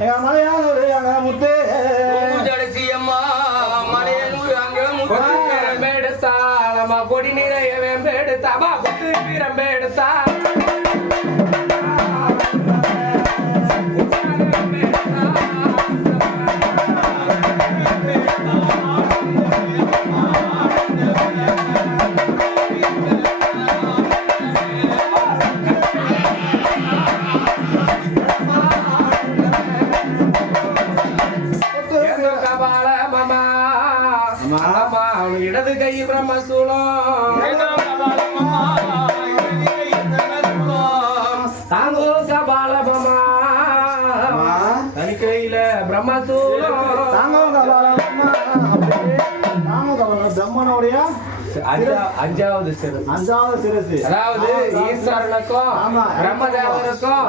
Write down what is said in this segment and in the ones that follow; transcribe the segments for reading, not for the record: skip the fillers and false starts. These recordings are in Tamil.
எங்க மலையாளூர் அங்க முத்து அம்மா மலையனூர் அங்க முத்து எடுத்தாளமா கொடி நிறைய வெம்பெடுத்தாமா கொத்து வீரம்பெடுத்தா இடது கை பிரம்மசூலம் தாங்கோ கபாலபமா தனி கையில பிரம்மசூலம் தாங்கோ கபாலபமா பிரம்மனுடைய அஞ்சாவது சிரசு அதாவது ஈஸ்வரனுக்கும் பிரம்மதேவனுக்கும்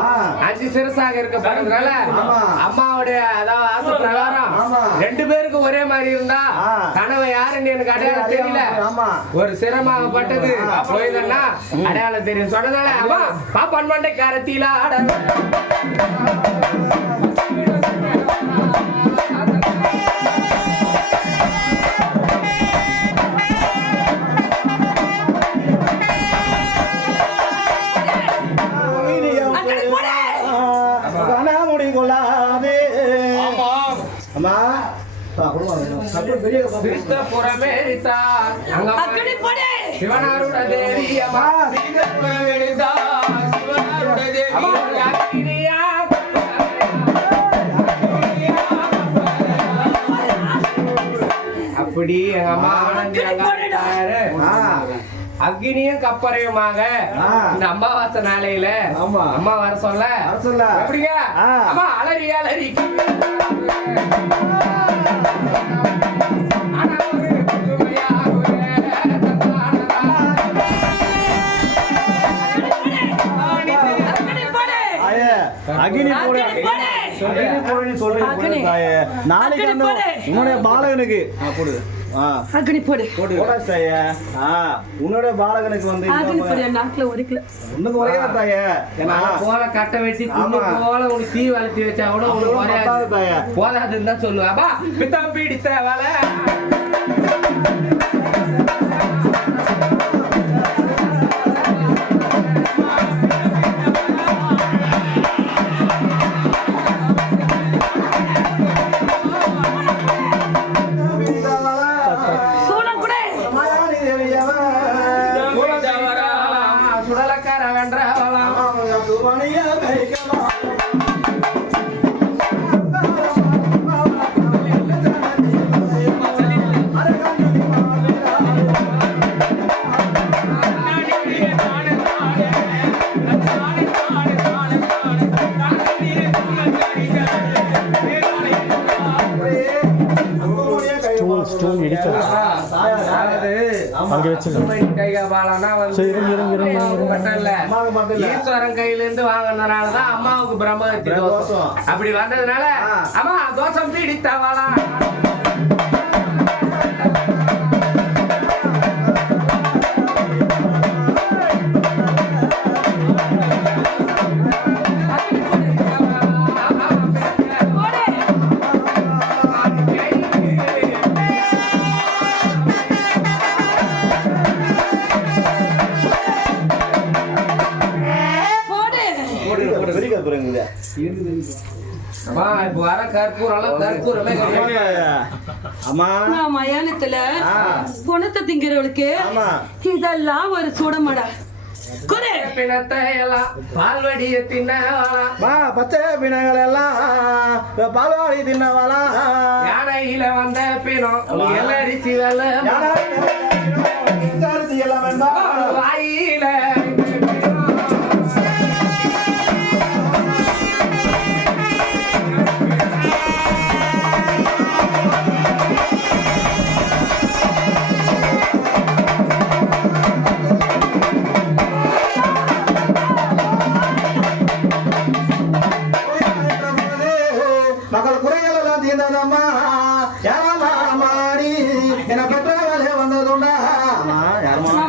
5 சிரசாக இருக்கப்படுறதுனால அம்மாவுடைய அதாவது ஆசை பிரகாரம் 2 பேருக்கும் ஒரே மாதிரி இருந்தா கனவை யாருன்னு எனக்கு அடையாளம் தெரியல ஒரு சிரமாகப்பட்டது போயிதன்னா அடையாளம் தெரியும் சொன்னதால அம்மா பாப்பான் மண்டை காரத்தில ஆட சிவனாருட தேவி அம்மா அப்படி எங்க அம்மா அக்னியும் கப்பறையுமாக இந்த அம்மாவாசை நாளையில அம்மா வர சொல்ல எப்படிங்க அம்மா அலறி அலறி நாளைக்கு உன்னுடைய பாலகனுக்கு உன்னோட பாலகனுக்கு வந்து போல கட்டை வெட்டி போல உனக்கு தீ வளர்த்தி வச்சா கூட உனக்கு போதாதுன்னு தான் சொல்லுவாப்பா பித்தம் பீடித்த வேலை ஈஸ்வரன் கையில இருந்து வாங்கினதுனாலதான் அம்மாவுக்கு பிரம்மஹத்தி தோஷம் அப்படி வந்ததுனால அம்மா தோஷம் பீடித்தவாளா பொணத்தை திங்கிறவளுக்கு இதெல்லாம் ஒரு சுடமடா பால்வடிய தின்னவாளா பச்சை பிணங்கள் எல்லாம் பால்வாடி தின்னவாளா யானையில வந்த பிணம் எல்லரிசி வெள்ள வாயில மக்கள் குறைகள் எல்லாம் தீர்ந்ததம்மா மாடி என பெற்றவளே வந்ததுண்டா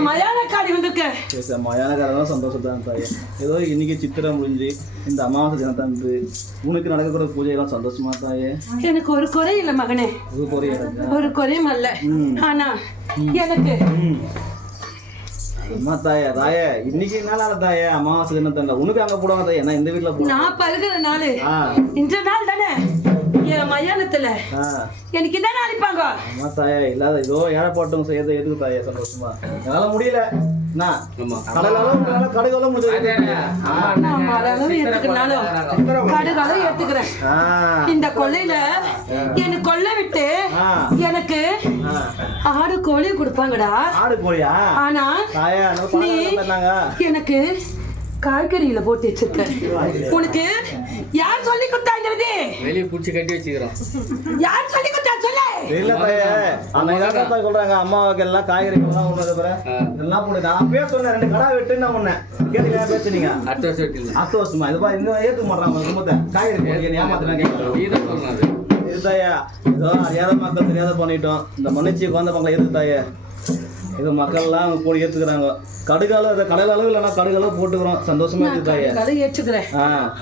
மயான காடி வந்திருக்க பேசாம எனக்கு அதெல்லாம் சந்தோஷம் தான் தாயே. ஏதோ இன்னைக்கு சித்திரை முடிஞ்சு இந்த அமாவாசை தினத்தன்று உனக்கு நடக்கிற பூஜையெல்லாம் சந்தோஷமா தாயே. எனக்கு ஒரு குறை இல்லை மகனே, அது குறையா ஒரு குறையும் அல்ல. ஆனா எனக்கு அம்மா தாயே தாயே இன்னைக்கு என்ன தாயே அமாவாசை தினத்தன்று உனக்கு அங்க போடுவாங்க தாயே. நான் இந்த வீட்டுல போடுவேன். நான் பருகிற நாள் இந்த நாள் தானே என் மயானத்துல எனக்கு இதான் அழைப்பாங்க. அம்மா தாயே இல்லாத ஏதோ ஏழை போட்டவங்க செய்யறதை எதுக்கு தாயே சந்தோஷமா. என்னால முடியல கடுகாலும் ஏத்துக்கிறேன். இந்த கொள்ளையில எனக்கு கொள்ளை விட்டு எனக்கு ஆடு கோழி கொடுப்பாங்கடா. ஆடு கோழியா? ஆனா நீ எனக்கு காய்கறியில போட்டு வச்சிருக்க. உனக்கு யார் சொல்லி கொடுத்தாங்கிறது? வெளியே புடிச்சு கட்டி வச்சுக்கிறோம். யார் சொல்லி கொடுத்தா சொல்லு. இல்ல தாயே அன்னைக்கு சொல்றாங்க அம்மாவுக்கு எல்லாம் காய்கறிகள்லாம் ஒண்ணு எல்லாம் போட்டு நான் பேர் சொன்னேன் 2 கடை வெட்டு நான் ஒண்ணு கேட்டுக்க பேசுனீங்க. அடுத்த வருஷமா இது இன்னும் ஏத்துக்க மாட்டாங்க குடும்பத்தை காய்கறி ஏமாத்துறாங்க. இதுதாயா ஏதோ அறியாத மக்கள் தெரியாத பண்ணிட்டோம். இந்த மன்னிச்சு குழந்தை மக்களை ஏத்துத்தாயே. இது மக்கள்லாம் போய் ஏத்துக்கிறாங்க. கடுகால கடல் அளவு இல்லைன்னா கடுகளவு போட்டுக்கிறோம். சந்தோஷமா இருக்குதாயே. ஏற்றுக்கிறேன்.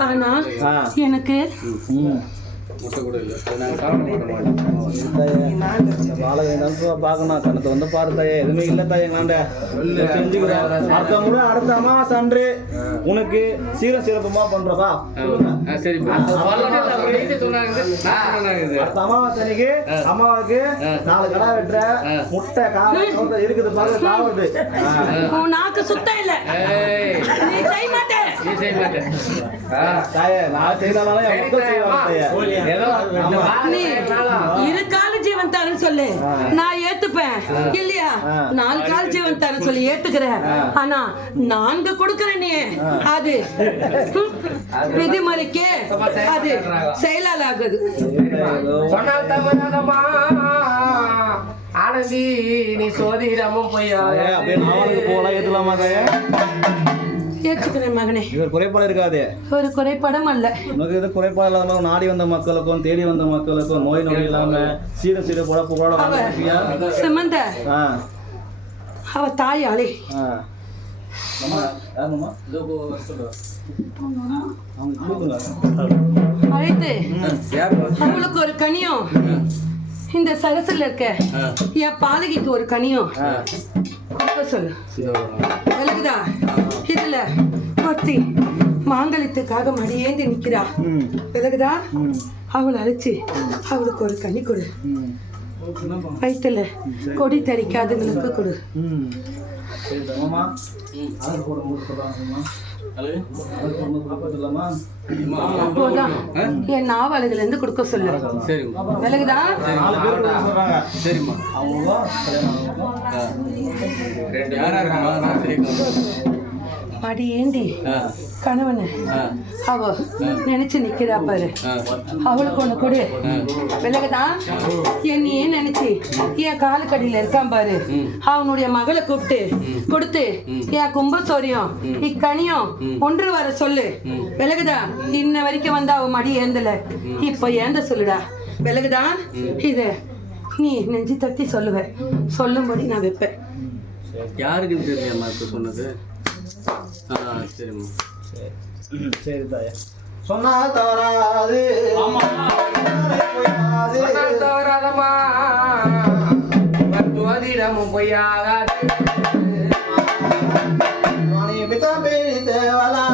ஆனா எனக்கு முட்டை கூட இல்லை. நாங்கள் சாப்பிட மாட்டோம். பார்க்கணும் கணத்தை வந்து பாரு தாயே. எதுவுமே இல்லை தாயே எங்களாண்ட செஞ்சுக்கிறோம். அடுத்த முறை அடுத்த அமாவாசை அன்று உனக்கு சீரம் சிறப்புமா பண்றதா? சரி அடுத்த அமாவாசை அன்னைக்கு அம்மாவுக்கு 4 கடை வெட்டுற முட்டை காலை இருக்குது பாருங்க. காவது நாக்கு சுத்தம் இல்லை. நீ செய்ய மாட்டேன். தாயே நான் செய்யலாம் என் மக்கள் செய்வாங்க. நீ இரு கால ஜீவன் தரேன்னு சொல்லு, நான் ஏத்துப்பேன். இல்லையா 4 கால ஜீவன் தரேன்னு சொல்லி ஏத்துக்கிறேன். ஆனா 4 கொடுக்கறேன் நீ அது விதிமுறைக்கு அது செயலால் ஆகுது. ஆனந்தி நீ சோதிரமும் பொய்யா போலாம் ஏத்துலாமா தாயே? ஏற்றுக்கிறேன் மகனே. இது குறைபாடு இருக்காது. ஒரு குறைபாடும் அல்ல. உனக்கு இது குறைபாடு இல்லாம நாடி வந்த மக்களுக்கும் தேடி வந்த மக்களுக்கும் நோய் நொடி இல்லாம சீர போட சுமந்த அவ தாயாளே அழைத்து அவளுக்கு ஒரு கனியும் இந்த சரசுல இருக்க என் பாலகிக்கு ஒரு கனியும் சொல்லு. விலகுதா இதுல ஒத்தி மாங்கலித்துக்காக மடியேந்து நிக்கிறா. விலகுதா அவளை அழைச்சு அவளுக்கு ஒரு கனி கொடு. வயிற்றுல கொடி தரிக்காதவங்களுக்கு கொடு. அப்போதான் என் நாவல்கள் இருந்து கொடுக்க சொல்லு. விலகுதா? அடி ஏந்தி கணவனை அவ நினைச்சு நிக்கிறா பாரு. அவளுக்கு ஒண்ணு கொடு. விலகுதான் என்னை ஏன் நினைச்சு என் காலுக்கடியில இருக்கான் பாரு. அவனுடைய மகளை கூப்பிட்டு கொடுத்து என் கும்பசோரியம் இக்கனியும் ஒன்று வர சொல்லு. விலகுதா இன்ன வரைக்கும் வந்து அவ மடி ஏந்தல, இப்ப ஏந்த சொல்லுடா. விலகுதான் இது நீ நெஞ்சு தட்டி சொல்லுவ. சொல்லும்படி நான் வைப்பேன். யாருக்கு தெரியலையாம்மா இப்ப சொன்னது? சரிம்மா சரி தாயா. சொன்னா தவறாது தவறாதம்மா ஜோதிடமும் பொய்யாகாது. தேவலா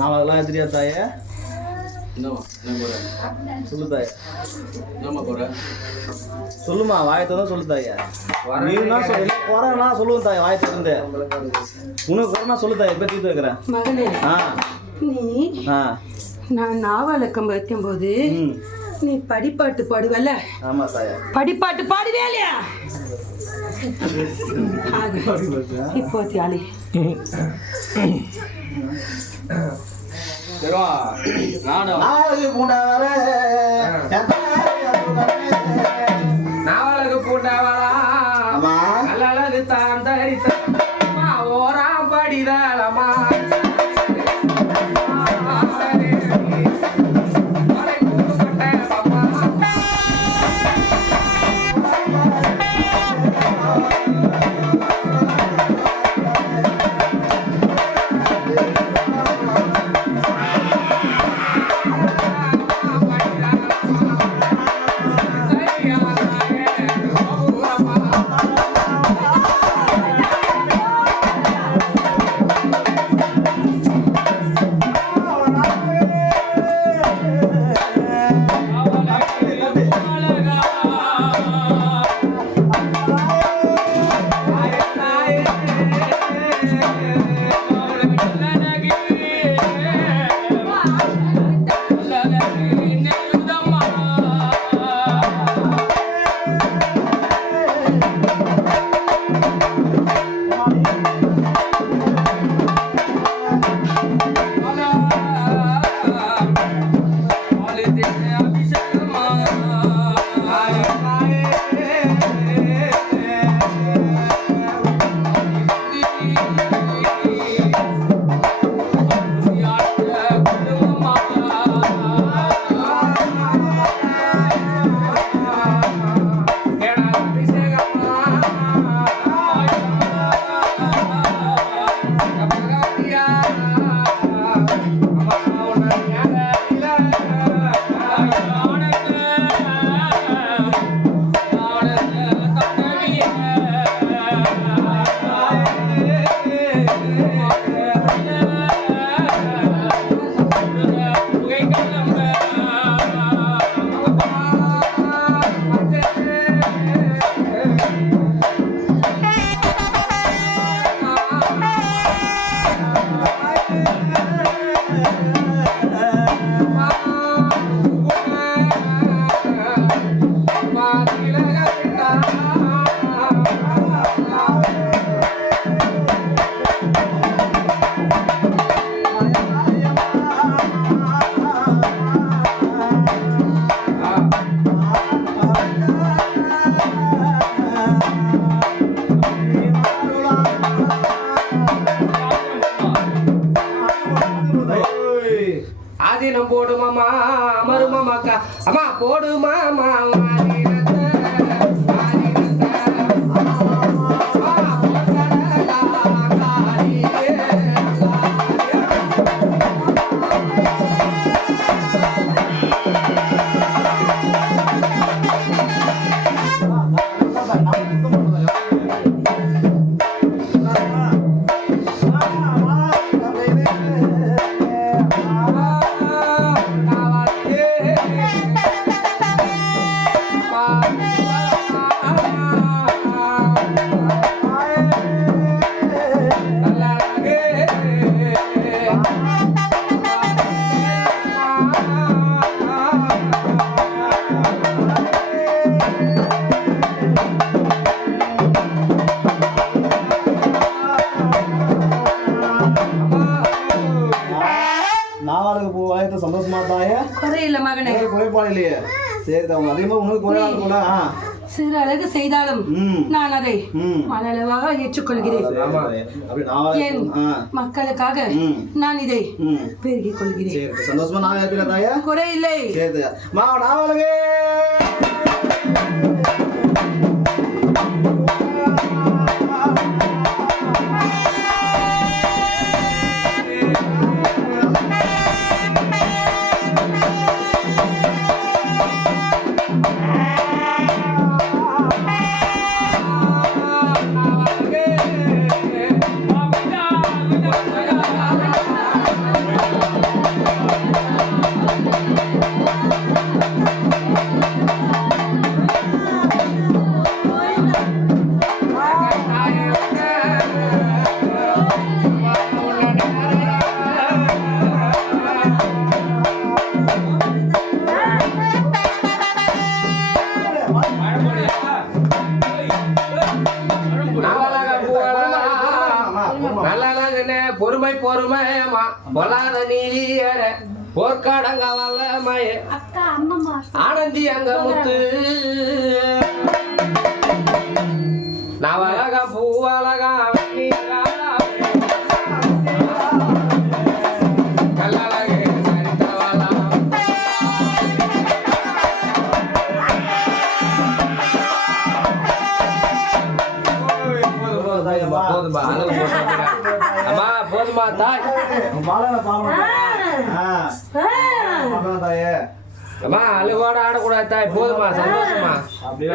நாவெல்லாம் எத்திரியா தாயே? சொல்லு தாயே. சொல்லுமா வாயத்தான் சொல்லு தாயே. நீனா சொல்லி போறா சொல்லுவேன் தாயே வாயத்திலிருந்து. உனக்கு வரனா சொல்லு தாயே. இப்ப தீர்த்து வைக்கிறேன் மகனே. நீ நான் நாவலக்கம் வைக்கும் போது நீ படிப்பாட்டு பாடுவல்ல? ஆமா தாயே. படிப்பாட்டு பாடுவே இல்லையா? இப்போ தியாலி நாவலுக்கு பூண்டாவளா நல்லழகு தான் தரித்தமா ஓராம் படிதாளமா ஆதீனம் போடுமாமா அமருமாமாக்கா அம்மா போடுமாமா சந்தோஷமா தாயே குறையில்ல மகனே குறைபாடு இல்லையே சரி தான் அதிகமா உனக்கு குறைபாடு போல சிறு அழகு செய்தாலும் நான் அதை மனளவாக ஏற்றுக்கொள்கிறேன் என் மக்களுக்காக நான் இதை பெருகிக் கொள்கிறேன் சந்தோஷமா நான் ஏத்துறேன் தாயே குறையில்லை சரி நாவலுக்கு பொறுமையமா பொல்லாத நீதியர போர்க்கடங்க வல்லமய ஆனந்தி அங்க முத்து நவலக பூவலகா போதுமா தாய் அம்மா அழுகோட ஆடக்கூடாது தாய் போதுமா சந்தோஷமா அப்படியே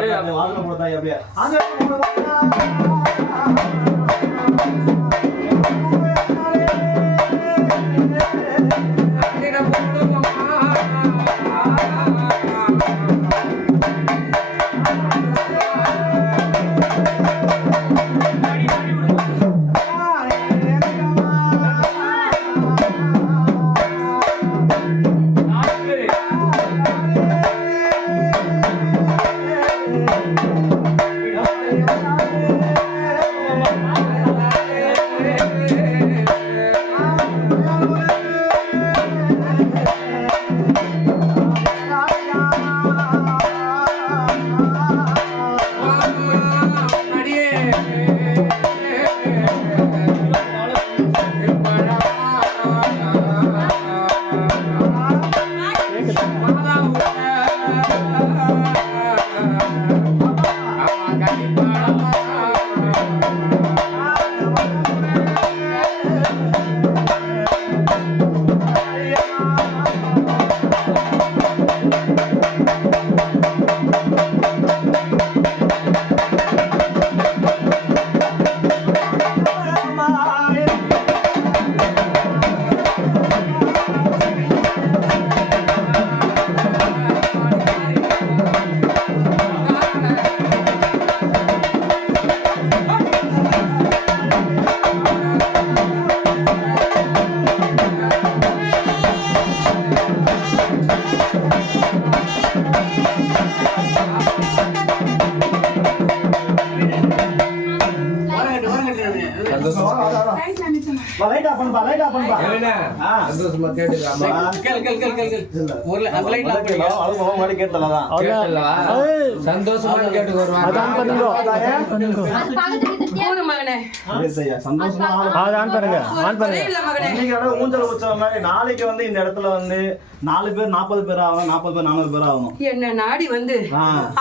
நாளைக்கு வந்து இந்த இடத்துல வந்து 4 பேர் 40 பேர் ஆகணும், 40 பேர் 400 பேர் ஆகணும். என்ன நாடி வந்து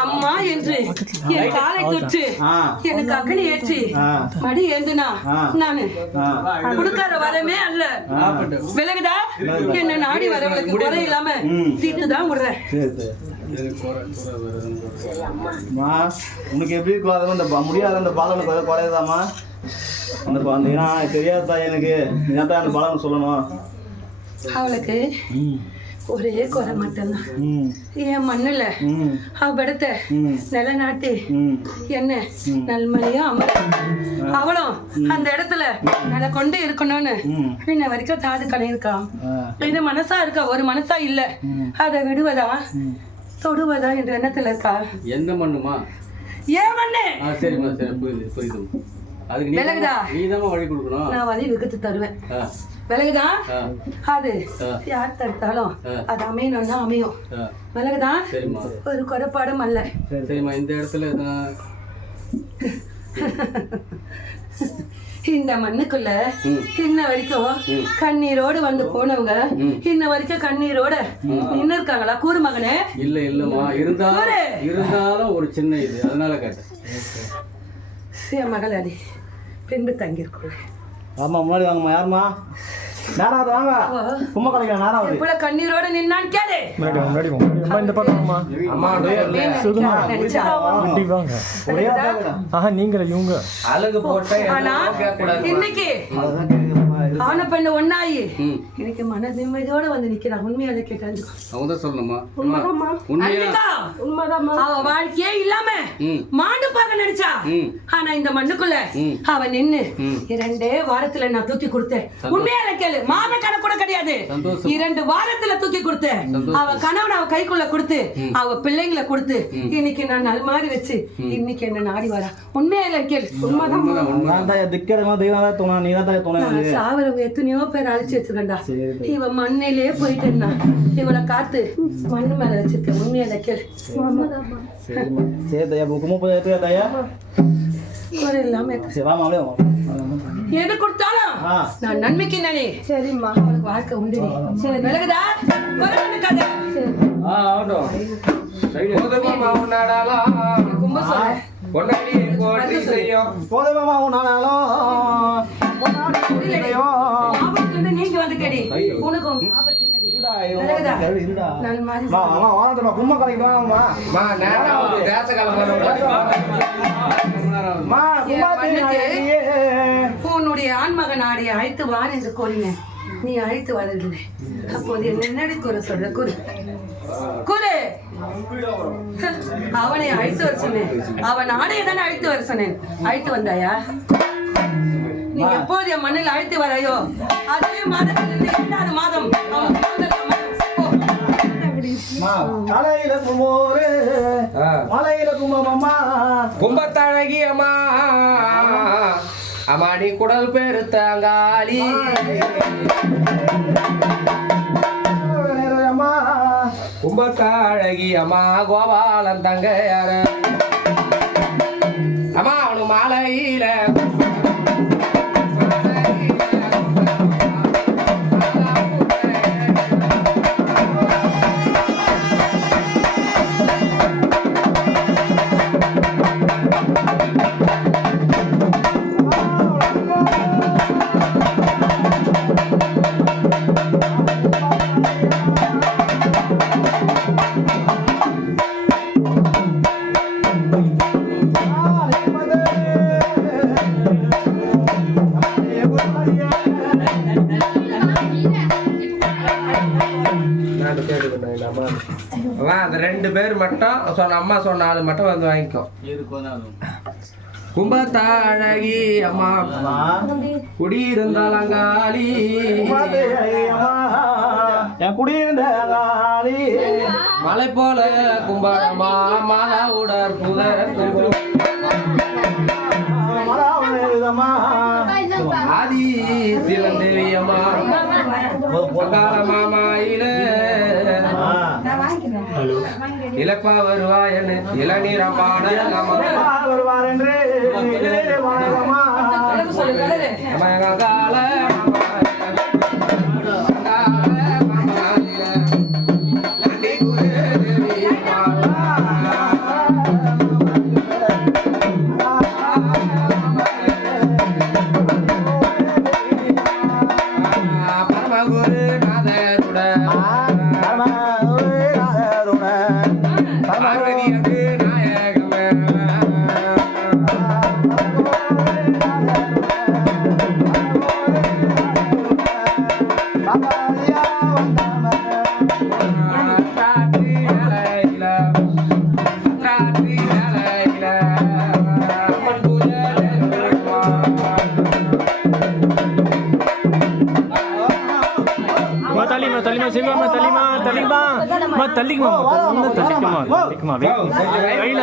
அம்மா என்று என் காலை தொட்டு எனக்கு அக்னி ஏற்றி மடி ஏந்துனா நானு கொடுக்கார வரமே அல்ல. விலகுதா? என்ன நாடி வரவங்களுக்கு குறை இல்லாம தீட்டு தான் விடுறேன். உனக்கு எப்படி இந்த முடியாத அந்த பாலனுக்கு குறையுதாமா? அந்த தெரியாதா எனக்கு, நீதான் அந்த பாலனை சொல்லணும். அவளுக்கு ஒரே குறை மட்டும்தான், என் மண்ணுல அவ படத்தை நிலநாட்டி என்ன நல்மலையா அவளும் அந்த இடத்துல நட கொண்டு இருக்கணும்னு இன்ன வரைக்கும் சாது கலையிருக்கான். இது மனசா இருக்கா, ஒரு மனசா இல்ல. அதை விடுவதா தொடுவதா என்ற எண்ணத்துல இருக்கா. எந்த மண்ணுமா? ஏன் மண்ணு? சரிம்மா, சரி, புரியுது புரியுது. அதுக்கு நீதான் வழி கொடுக்கணும். நான் வழி விகுத்து தருவேன். விலகுதா? அது யார் தடுத்தாலும் அது அமையணும்னா அமையும். விலகுதா? ஒரு குறைபாடும் அல்ல. சரிம்மா, இந்த இடத்துல இந்த மண்ணுக்குள்ள இன்ன வரைக்கும் கண்ணீரோடு வந்து போனவங்க இன்ன வரைக்கும் கண்ணீரோட நின்னு இருக்காங்களா? கூறு மகனே. இல்ல இல்லம்மா, இருந்தாலும் ஒரு சின்ன இது, அதனால கேட்டேன். என் மகள் அடி பின்பு தங்கியிருக்கோம். ஆமா, முன்னாடி வாங்கம்மா. யாருமா? நேராவது வாங்க. கும்ப கலைக்கிற நேராவது இவ்வளோ கண்ணீரோட நின்னான்னு கேளு. இந்த பக்கம்மா நீங்கள இவங்க அழகு போட்ட இன்னைக்கு ஆன பெண்ணு ஒன்னாயி எனக்கு மன நிம்மதியோட வந்து நிக்கிறான். உண்மையால கேட்டாங்க அவங்கதான் சொல்லணுமா? அவ வாழ்க்கையே இல்லாம மாண்டு பார்க்க நினைச்சா. ஆனா இந்த மண்ணுக்குள்ள அவ நின்னு 2 வாரத்துல நான் தூக்கி கொடுத்தேன். உண்மையால கேளு, மாத கணக்கு கூட கிடையாது, 2 வாரத்துல தூக்கி கொடுத்தேன். அவ கணவன் அவ கைக்குள்ள கொடுத்து அவ பிள்ளைங்களை கொடுத்து இன்னைக்கு நான் நல் மாதிரி வச்சு இன்னைக்கு என்ன நாடி வரா. உண்மையால கேளு. உண்மைதான். திக்கிறமா தெய்வம் தான் தோணா, நீ தான் தோணா. அவரவங்க எத்தனையோ பேர் அழைச்சி வச்சிருக்கா. இவன் மண்ணிலே போயிட்டேன்னா இவளை காத்து மண்ணு மேல வச்சிருக்க உண்மையில கேளு. சரி தயா கும்பம் போய் எடுத்துக்க தயா. ஒரு இல்லாம சரி வாமா அப்படியே எது கொடுத்தாலும் நான் நன்மைக்கு நானே. சரிம்மா அவளுக்கு வாழ்க்கை உண்டுடி. சரி விலகுதா கதை. கும்ப சொல்ல போதமா உன்னாலும் நீங்க வந்து கேடி உனக்கு ஆபத்து உன்னுடைய ஆண்மகன் ஆடைய அழைத்து வான் என்று கோரினேன். நீ அழைத்து வரவில்லை. அப்போது என்னடி கூற சொல்ற கூறு கூறு. அவனை அழைத்து வர சொன்னேன். அவன் ஆடையை தானே அழைத்து வர சொன்னேன். அழைத்து வந்தாயா? நீ எப்போது என் மண்ணில் அழைத்து வரையோ அதே மாதத்திலிருந்து 2வது மாதம் மலையில குமோரு மலையில கும்பமம்மா கும்பத்தழகி அம்மா அம்மா நீ குடல் பெருத்தாங்காளி கும்பத்தழகி அம்மா கோபாலன் தங்கையார அம்மா அவனு மாலையில அந்த 2 பேர் மட்டும் சொன்ன அம்மா சொன்ன ஆளு மட்டும் வந்து வாங்கிக்கோ. கும்பத்தழகி அம்மா குடியிருந்தாலங்காளி குடியிருந்தாளி மலை போல கும்பாரமா மாலா உடற் புதர் ஆதி சிவந்தேவியம்மா மாமாயில இலப்பா வருவாயன்னு இளநீரம் பாட வருவார் என்று கால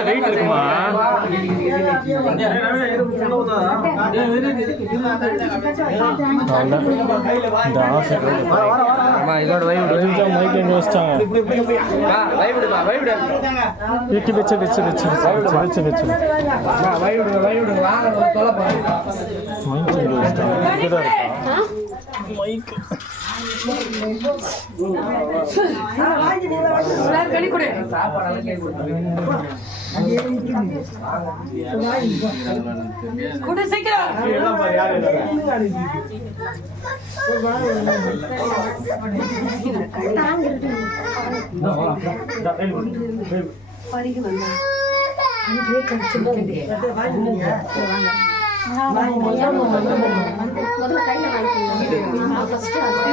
வெயிட் இருக்குமா? இதோட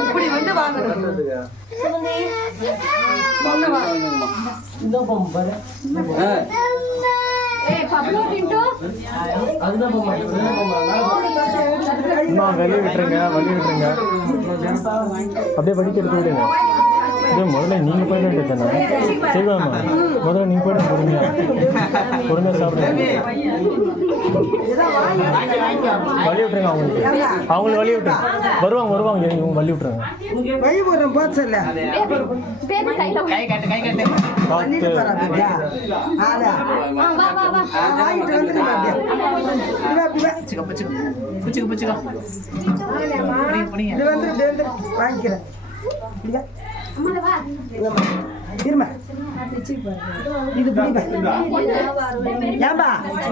இப்படி வந்து வாங்கணும். வெளியே விட்டுருங்க, அப்படியே படிக்க எடுத்து விடுங்க. இது முதல்ல நீங்கள் போயிட்டு தானே செய்வாமா முதல்ல நீங்கள் போய்ட்டு பொறுமையாக சாப்பிடுங்க வழி விட்டுருங்க அவங்களுக்கு வழி விட்டுருங்க வருவாங்க இவங்க வழி விட்டுருங்க வழி போடுறேன் போச்சல்ல வாங்கிக்கிறேன் இது ஏன்பா